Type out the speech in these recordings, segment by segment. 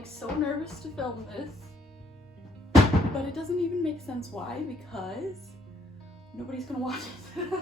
like so nervous to film this, but it doesn't even make sense why, because nobody's gonna watch it.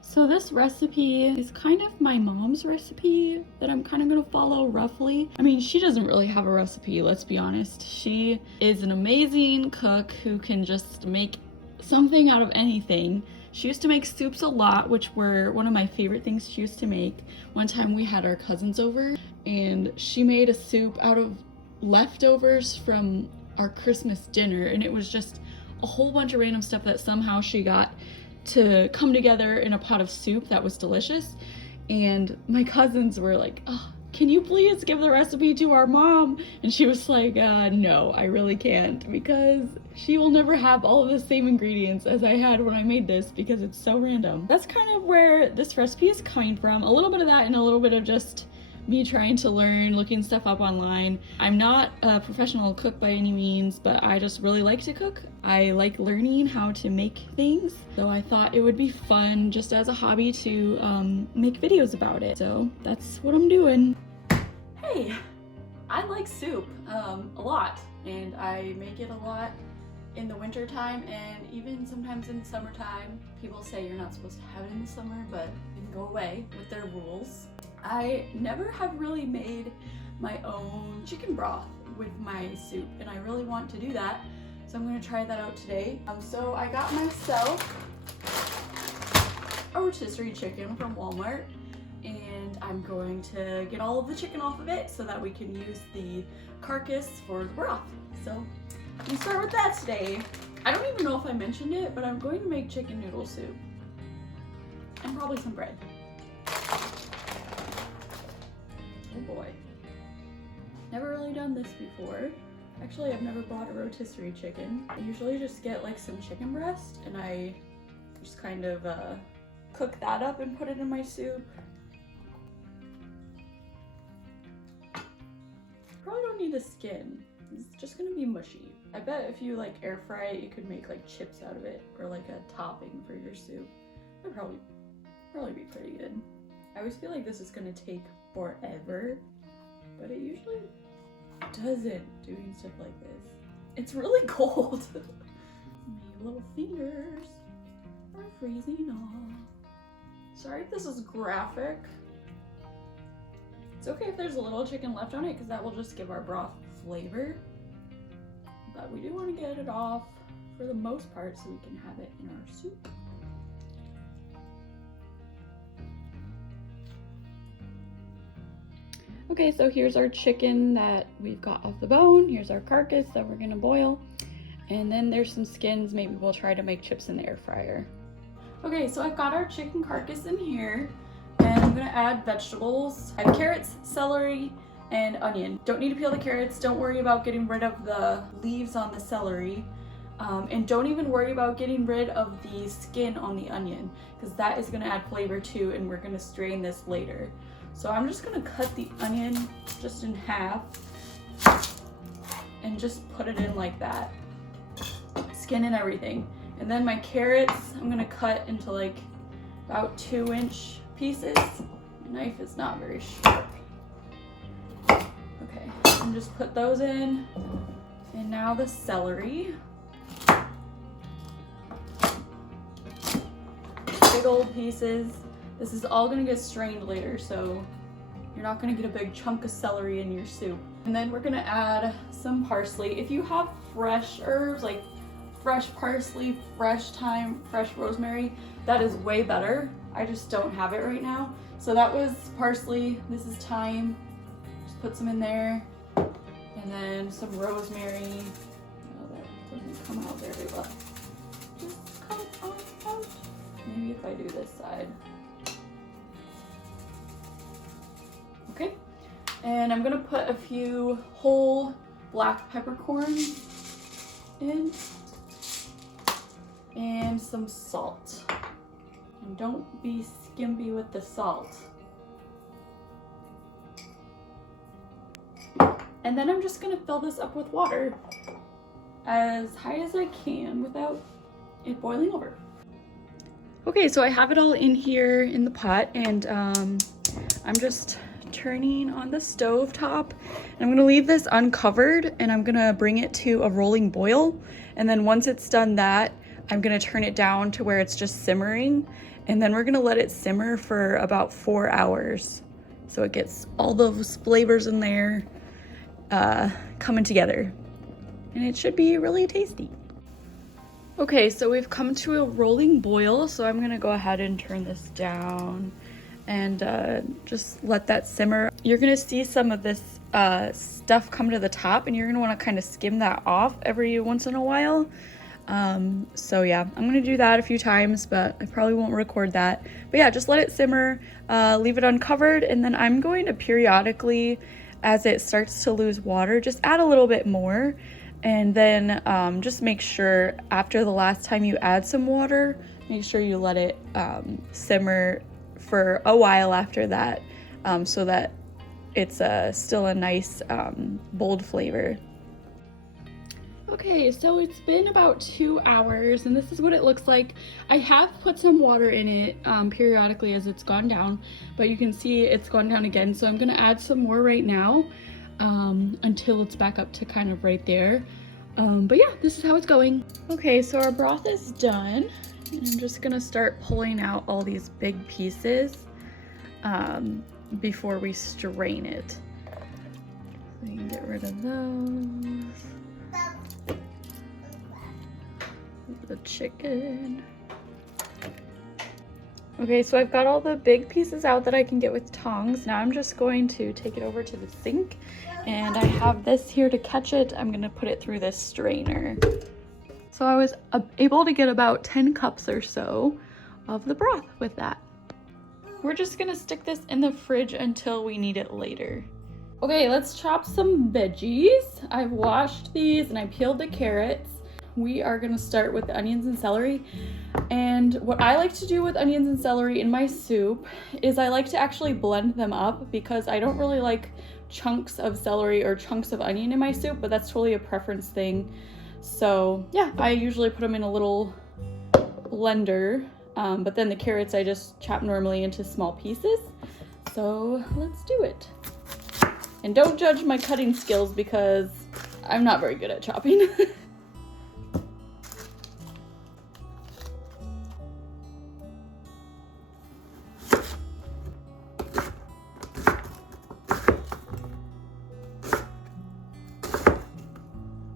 So this recipe is kind of my mom's recipe that I'm kind of gonna follow roughly. I mean, she doesn't really have a recipe, let's be honest. She is an amazing cook who can just make something out of anything. She used to make soups a lot, which were one of my favorite things she used to make. One time we had our cousins over and she made a soup out of leftovers from our Christmas dinner, and it was just a whole bunch of random stuff that somehow she got to come together in a pot of soup that was delicious. And my cousins were like, oh, can you please give the recipe to our mom? And she was like, no, I really can't, because she will never have all of the same ingredients as I had when I made this, because it's so random. That's kind of where this recipe is coming from. A little bit of that and a little bit of just me trying to learn, looking stuff up online. I'm not a professional cook by any means, but I just really like to cook. I like learning how to make things, so I thought it would be fun just as a hobby to make videos about it. So that's what I'm doing. Hey, I like soup a lot, and I make it a lot in the winter time and even sometimes in the summertime. People say you're not supposed to have it in the summer, but you can go away with their rules. I never have really made my own chicken broth with my soup, and I really want to do that, so I'm going to try that out today. So I got myself a rotisserie chicken from Walmart, and I'm going to get all of the chicken off of it so that we can use the carcass for the broth. So I'm going to start with that today. I don't even know if I mentioned it, but I'm going to make chicken noodle soup and probably some bread. Oh boy. Never really done this before. Actually, I've never bought a rotisserie chicken. I usually just get like some chicken breast and I just kind of cook that up and put it in my soup. Probably don't need the skin. It's just gonna be mushy. I bet if you like air fry it, you could make like chips out of it or like a topping for your soup. That'd probably be pretty good. I always feel like this is gonna take forever, but it usually doesn't, doing stuff like this. It's really cold. My little fingers are freezing off. Sorry if this is graphic. It's okay if there's a little chicken left on it, because that will just give our broth flavor. But we do want to get it off for the most part so we can have it in our soup. Okay, so here's our chicken that we've got off the bone. Here's our carcass that we're gonna boil. And then there's some skins. Maybe we'll try to make chips in the air fryer. Okay, so I've got our chicken carcass in here, and I'm gonna add vegetables. I have carrots, celery, and onion. Don't need to peel the carrots. Don't worry about getting rid of the leaves on the celery. And don't even worry about getting rid of the skin on the onion, because that is gonna add flavor too, and we're gonna strain this later. So I'm just gonna cut the onion just in half and just put it in like that. Skin and everything. And then my carrots, I'm gonna cut into like about 2-inch pieces. My knife is not very sharp. Okay, and just put those in. And now the celery. Big old pieces. This is all gonna get strained later, so you're not gonna get a big chunk of celery in your soup. And then we're gonna add some parsley. If you have fresh herbs, like fresh parsley, fresh thyme, fresh rosemary, that is way better. I just don't have it right now. So that was parsley, this is thyme. Just put some in there. And then some rosemary. Oh, that doesn't come out very well. Just come out. Maybe if I do this side. Okay, and I'm gonna put a few whole black peppercorns in and some salt. And don't be skimpy with the salt. And then I'm just gonna fill this up with water as high as I can without it boiling over. Okay, so I have it all in here in the pot, and I'm just turning on the stove top. And I'm gonna leave this uncovered and I'm gonna bring it to a rolling boil. And then once it's done that, I'm gonna turn it down to where it's just simmering. And then we're gonna let it simmer for about 4 hours. So it gets all those flavors in there coming together. And it should be really tasty. Okay, so we've come to a rolling boil, so I'm gonna go ahead and turn this down and just let that simmer. You're gonna see some of this stuff come to the top, and you're gonna wanna kind of skim that off every once in a while. So yeah, I'm gonna do that a few times, but I probably won't record that. But yeah, just let it simmer, leave it uncovered, and then I'm going to periodically, as it starts to lose water, just add a little bit more. And then just make sure after the last time you add some water, make sure you let it simmer for a while after that, so that it's still a nice bold flavor. Okay, so it's been about 2 hours and this is what it looks like. I have put some water in it periodically as it's gone down, but you can see it's gone down again. So I'm gonna add some more right now until it's back up to kind of right there. But yeah, this is how it's going. Okay, so our broth is done. I'm just gonna start pulling out all these big pieces before we strain it. So you can get rid of those. The chicken. Okay, so I've got all the big pieces out that I can get with tongs. Now I'm just going to take it over to the sink, and I have this here to catch it. I'm gonna put it through this strainer. So I was able to get about 10 cups or so of the broth with that. We're just gonna stick this in the fridge until we need it later. Okay, let's chop some veggies. I've washed these and I peeled the carrots. We are gonna start with the onions and celery. And what I like to do with onions and celery in my soup is I like to actually blend them up, because I don't really like chunks of celery or chunks of onion in my soup, but that's totally a preference thing. So yeah, I usually put them in a little blender, but then the carrots I just chop normally into small pieces. So let's do it. And don't judge my cutting skills because I'm not very good at chopping.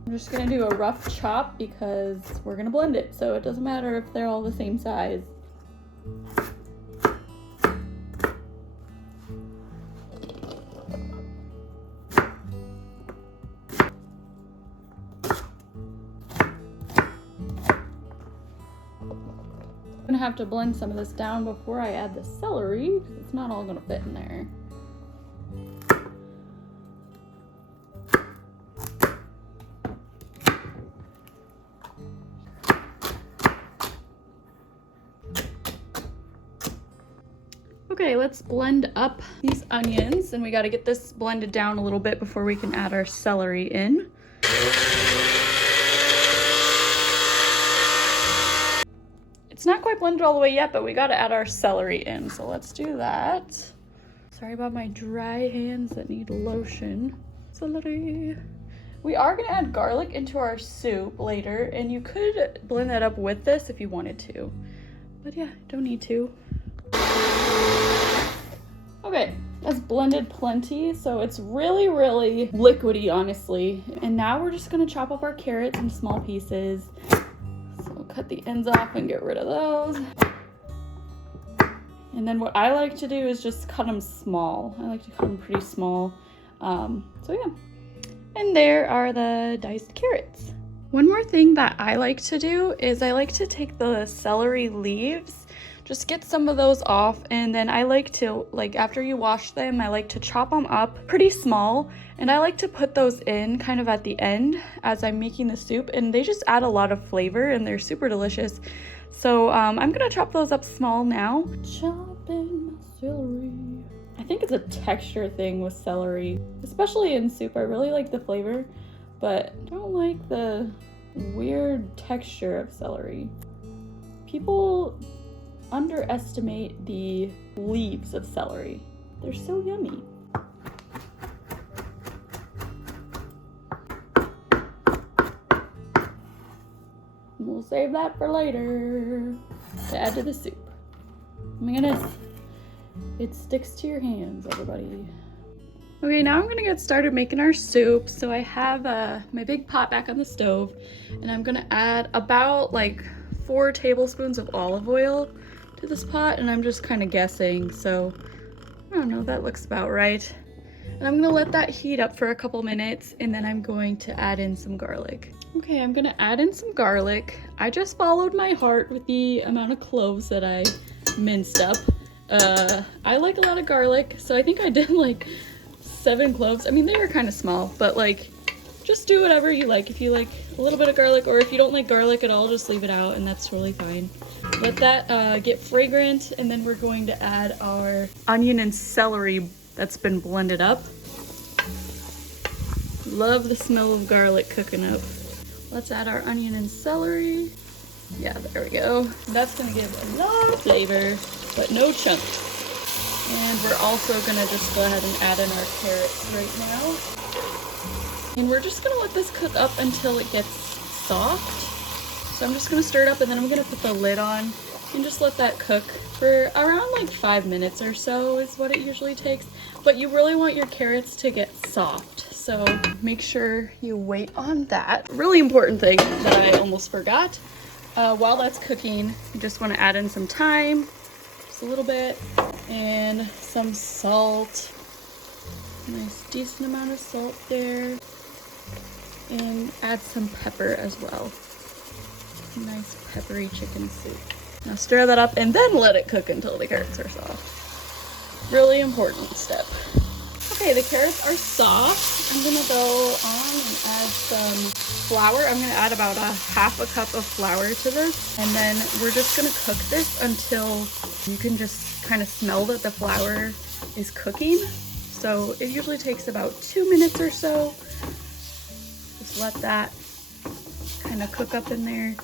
I'm just gonna do a rough chop because we're gonna blend it, so it doesn't matter if they're all the same size. I'm gonna have to blend some of this down before I add the celery, because it's not all gonna fit in there. Okay, let's blend up these onions, and we got to get this blended down a little bit before we can add our celery in. It's not quite blended all the way yet, but we got to add our celery in, so let's do that. Sorry about my dry hands that need lotion. Celery. We are going to add garlic into our soup later, and you could blend that up with this if you wanted to, but yeah, don't need to. Okay, that's blended plenty, so it's really, really liquidy, honestly. And now we're just gonna chop up our carrots in small pieces. So cut the ends off and get rid of those. And then what I like to do is just cut them small. I like to cut them pretty small. So yeah. And there are the diced carrots. One more thing that I like to do is I like to take the celery leaves, just get some of those off, and then I like to, after you wash them, I like to chop them up pretty small, and I like to put those in kind of at the end as I'm making the soup, and they just add a lot of flavor and they're super delicious. So I'm gonna chop those up small now. Chopping celery. I think it's a texture thing with celery, especially in soup. I really like the flavor, but I don't like the weird texture of celery. People underestimate the leaves of celery. They're so yummy. save that for later to add to the soup. Oh my goodness. It sticks to your hands, everybody. Okay, now I'm gonna get started making our soup. So I have my big pot back on the stove, and I'm gonna add about like 4 tablespoons of olive oil to this pot, and I'm just kind of guessing. So I don't know, that looks about right. And I'm gonna let that heat up for a couple minutes, and then I'm going to add in some garlic. Okay, I'm gonna add in some garlic. I just followed my heart with the amount of cloves that I minced up. I like a lot of garlic, so I think I did like 7 cloves. I mean, they were kind of small, but like, just do whatever you like. If you like a little bit of garlic, or if you don't like garlic at all, just leave it out, and that's totally fine. Let that get fragrant, and then we're going to add our onion and celery that's been blended up. Love the smell of garlic cooking up. Let's add our onion and celery. Yeah, there we go. That's gonna give a lot of flavor, but no chunks. And we're also gonna just go ahead and add in our carrots right now. And we're just gonna let this cook up until it gets soft. So I'm just gonna stir it up, and then I'm gonna put the lid on and just let that cook for around like 5 minutes or so is what it usually takes. But you really want your carrots to get soft, so make sure you wait on that. Really important thing that I almost forgot. While that's cooking, you just want to add in some thyme, just a little bit, and some salt. Nice decent amount of salt there. And add some pepper as well. Nice peppery chicken soup. Now stir that up and then let it cook until the carrots are soft. Really important step. Okay, the carrots are soft. I'm gonna go on and add some flour. I'm gonna add about ½ cup of flour to this. And then we're just gonna cook this until you can just kind of smell that the flour is cooking. So it usually takes about 2 minutes or so. Just let that kind of cook up in there.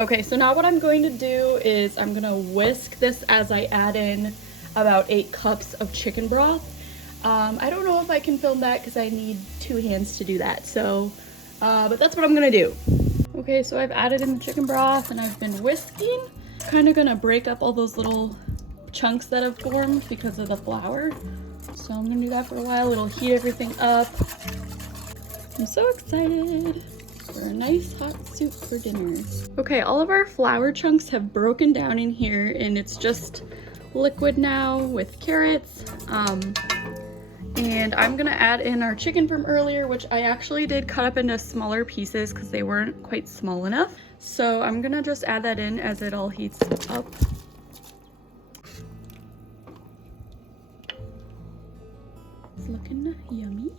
Okay, so now what I'm going to do is I'm gonna whisk this as I add in about 8 cups of chicken broth. I don't know if I can film that because I need 2 hands to do that. So, but that's what I'm gonna do. Okay, so I've added in the chicken broth and I've been whisking. Kind of gonna break up all those little chunks that have formed because of the flour. So I'm gonna do that for a while. It'll heat everything up. I'm so excited for a nice hot soup for dinner. Okay, all of our flour chunks have broken down in here, and it's just liquid now with carrots. And I'm gonna add in our chicken from earlier, which I actually did cut up into smaller pieces because they weren't quite small enough. So I'm gonna just add that in as it all heats up. It's looking yummy.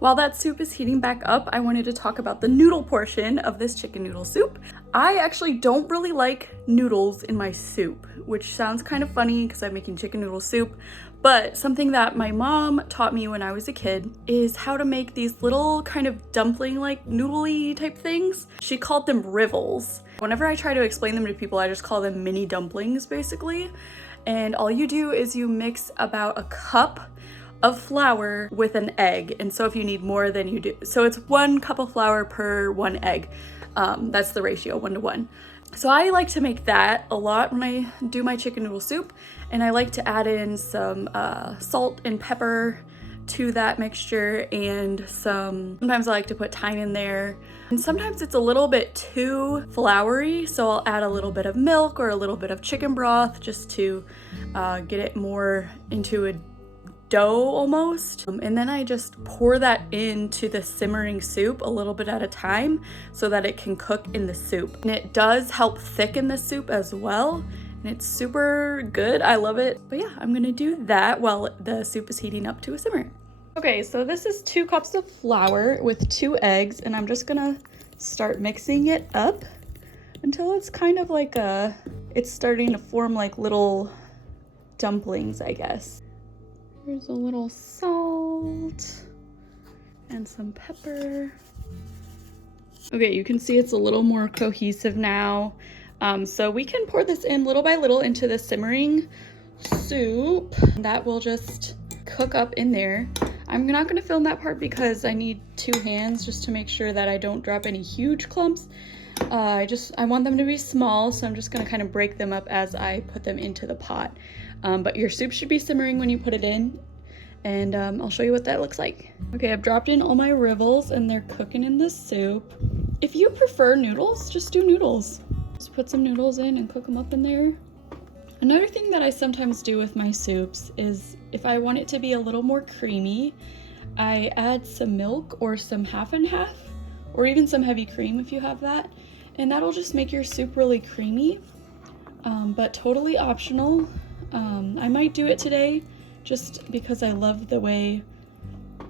While that soup is heating back up, I wanted to talk about the noodle portion of this chicken noodle soup. I actually don't really like noodles in my soup, which sounds kind of funny because I'm making chicken noodle soup, but something that my mom taught me when I was a kid is how to make these little kind of dumpling-like noodly type things. She called them rivels. Whenever I try to explain them to people, I just call them mini dumplings, basically. And all you do is you mix about a cup of flour with an egg, and so if you need more, then you do. So it's 1 cup of flour per 1 egg. That's the ratio, 1 to 1. So I like to make that a lot when I do my chicken noodle soup, and I like to add in some salt and pepper to that mixture, and sometimes I like to put thyme in there. And sometimes it's a little bit too floury, so I'll add a little bit of milk or a little bit of chicken broth just to get it more into a dough almost. And then I just pour that into the simmering soup a little bit at a time so that it can cook in the soup. And it does help thicken the soup as well. And it's super good. I love it. But yeah, I'm gonna do that while the soup is heating up to a simmer. Okay, so this is 2 cups of flour with 2 eggs, and I'm just gonna start mixing it up until it's kind of like it's starting to form like little dumplings, I guess. Here's a little salt and some pepper. Okay, you can see it's a little more cohesive now. So we can pour this in little by little into the simmering soup. That will just cook up in there. I'm not gonna film that part because I need 2 hands just to make sure that I don't drop any huge clumps. I want them to be small, so I'm just gonna kind of break them up as I put them into the pot. But your soup should be simmering when you put it in, and I'll show you what that looks like. Okay, I've dropped in all my rivels and they're cooking in the soup. If you prefer noodles, just do noodles. Just put some noodles in and cook them up in there. Another thing that I sometimes do with my soups is if I want it to be a little more creamy, I add some milk or some half and half, or even some heavy cream if you have that, and that'll just make your soup really creamy, but totally optional. I might do it today just because I love the way,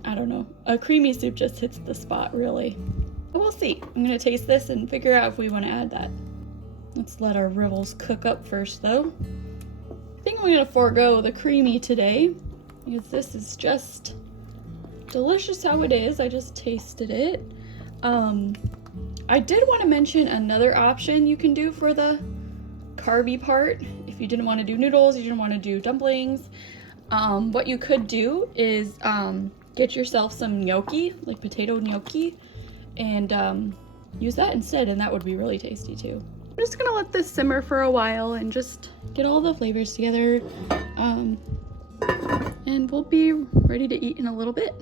I don't know, a creamy soup just hits the spot really. But we'll see. I'm gonna taste this and figure out if we want to add that. Let's let our rivels cook up first though. I think I'm gonna forego the creamy today because this is just delicious how it is. I just tasted it. I did want to mention another option you can do for the carby part. If you didn't want to do noodles, you didn't want to do dumplings, what you could do is get yourself some gnocchi, like potato gnocchi, and use that instead, and that would be really tasty too. I'm just gonna let this simmer for a while and just get all the flavors together, and we'll be ready to eat in a little bit.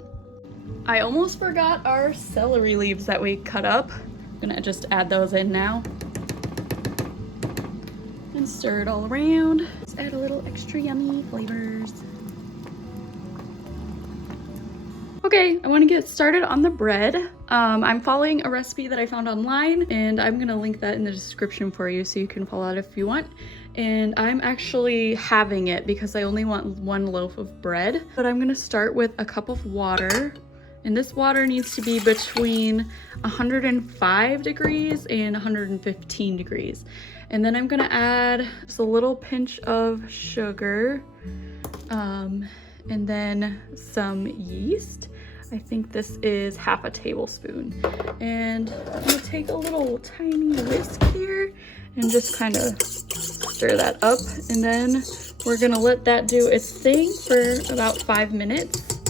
I almost forgot our celery leaves that we cut up. I'm gonna just add those in now and stir it all around. Let's add a little extra yummy flavors. Okay, I want to get started on the bread. I'm following a recipe that I found online, and I'm gonna link that in the description for you so you can follow it if you want. And I'm actually halving it because I only want 1 loaf of bread. But I'm gonna start with a cup of water, and this water needs to be between 105 degrees and 115 degrees. And then I'm gonna add just a little pinch of sugar, and then some yeast. I think this is half a tablespoon. And I'm gonna take a little tiny whisk here and just kind of stir that up. And then we're gonna let that do its thing for about 5 minutes.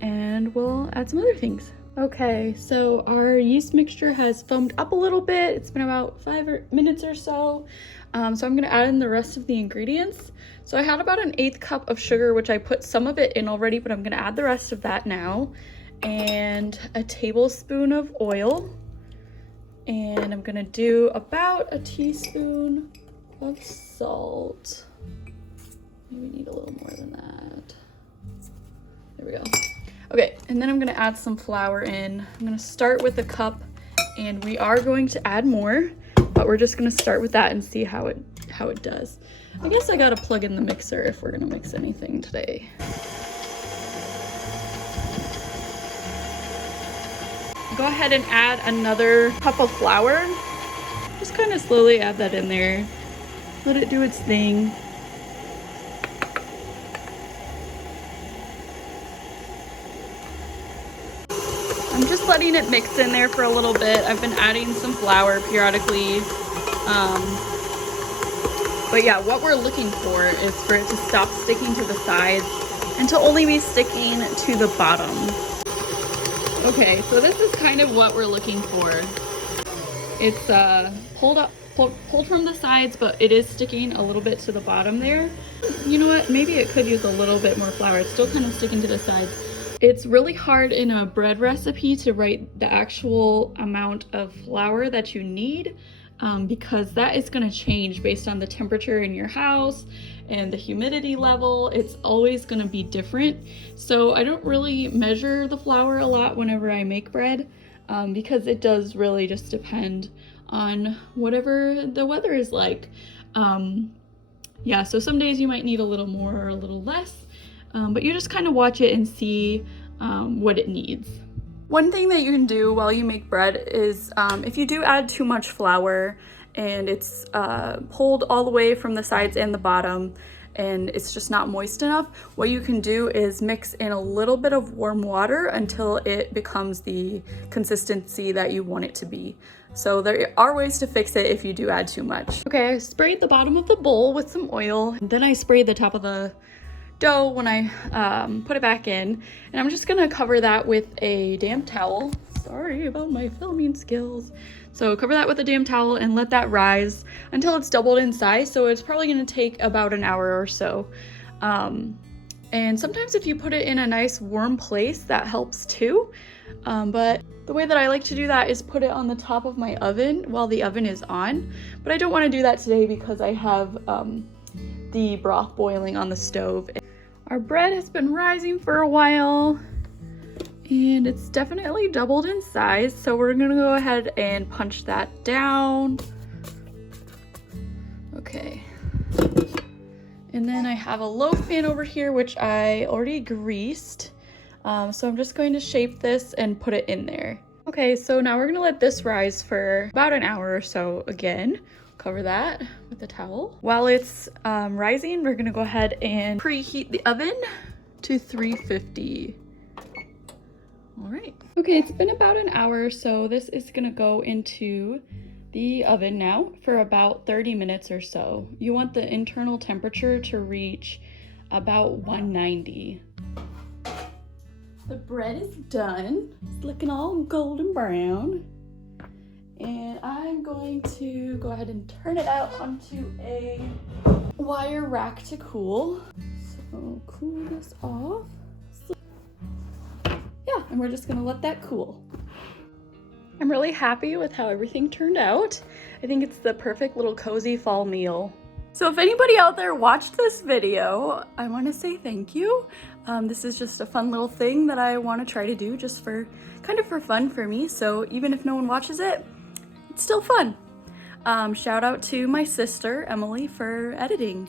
And we'll add some other things. Okay, so our yeast mixture has foamed up a little bit. It's been about 5 minutes or so. So I'm gonna add in the rest of the ingredients. So I had about 1/8 cup of sugar, which I put some of it in already, but I'm gonna add the rest of that now. And a tablespoon of oil. And I'm gonna do about a teaspoon of salt. Maybe we need a little more than that. There we go. Okay, and then I'm gonna add some flour in. I'm gonna start with a cup, and we are going to add more, but we're just gonna start with that and see how it does. I guess I gotta plug in the mixer if we're gonna mix anything today. Go ahead and add another cup of flour. Just kind of slowly add that in there. Let it do its thing. I'm just letting it mix in there for a little bit. I've been adding some flour periodically. But yeah, what we're looking for is for it to stop sticking to the sides and to only be sticking to the bottom. Okay, so this is kind of what we're looking for. It's pulled from the sides, but it is sticking a little bit to the bottom there. You know what? Maybe it could use a little bit more flour. It's still kind of sticking to the sides. It's really hard in a bread recipe to write the actual amount of flour that you need, because that is going to change based on the temperature in your house and the humidity level. It's always going to be different. So I don't really measure the flour a lot whenever I make bread, because it does really just depend on whatever the weather is like. Yeah, so some days you might need a little more or a little less, but you just kind of watch it and see what it needs. One thing that you can do while you make bread is if you do add too much flour and it's pulled all the way from the sides and the bottom and it's just not moist enough, what you can do is mix in a little bit of warm water until it becomes the consistency that you want it to be. So there are ways to fix it if you do add too much. Okay, I sprayed the bottom of the bowl with some oil, and then I sprayed the top of the dough when I put it back in. And I'm just gonna cover that with a damp towel. Sorry about my filming skills. So cover that with a damp towel and let that rise until it's doubled in size. So it's probably gonna take about an hour or so. And sometimes if you put it in a nice warm place, that helps too. But the way that I like to do that is put it on the top of my oven while the oven is on. But I don't want to do that today because I have the broth boiling on the stove. Our bread has been rising for a while and it's definitely doubled in size. So we're gonna go ahead and punch that down. Okay. And then I have a loaf pan over here, which I already greased. So I'm just going to shape this and put it in there. Okay, so now we're gonna let this rise for about an hour or so again. Cover that with a towel. While it's rising, we're gonna go ahead and preheat the oven to 350. All right. Okay, it's been about an hour, so this is gonna go into the oven now for about 30 minutes or so. You want the internal temperature to reach about 190. The bread is done. It's looking all golden brown. And I'm going to go ahead and turn it out onto a wire rack to cool. So cool this off. Yeah, and we're just gonna let that cool. I'm really happy with how everything turned out. I think it's the perfect little cozy fall meal. So if anybody out there watched this video, I want to say thank you. This is just a fun little thing that I want to try to do just for kind of for fun for me. So even if no one watches it, it's still fun. Shout out to my sister, Emily, for editing.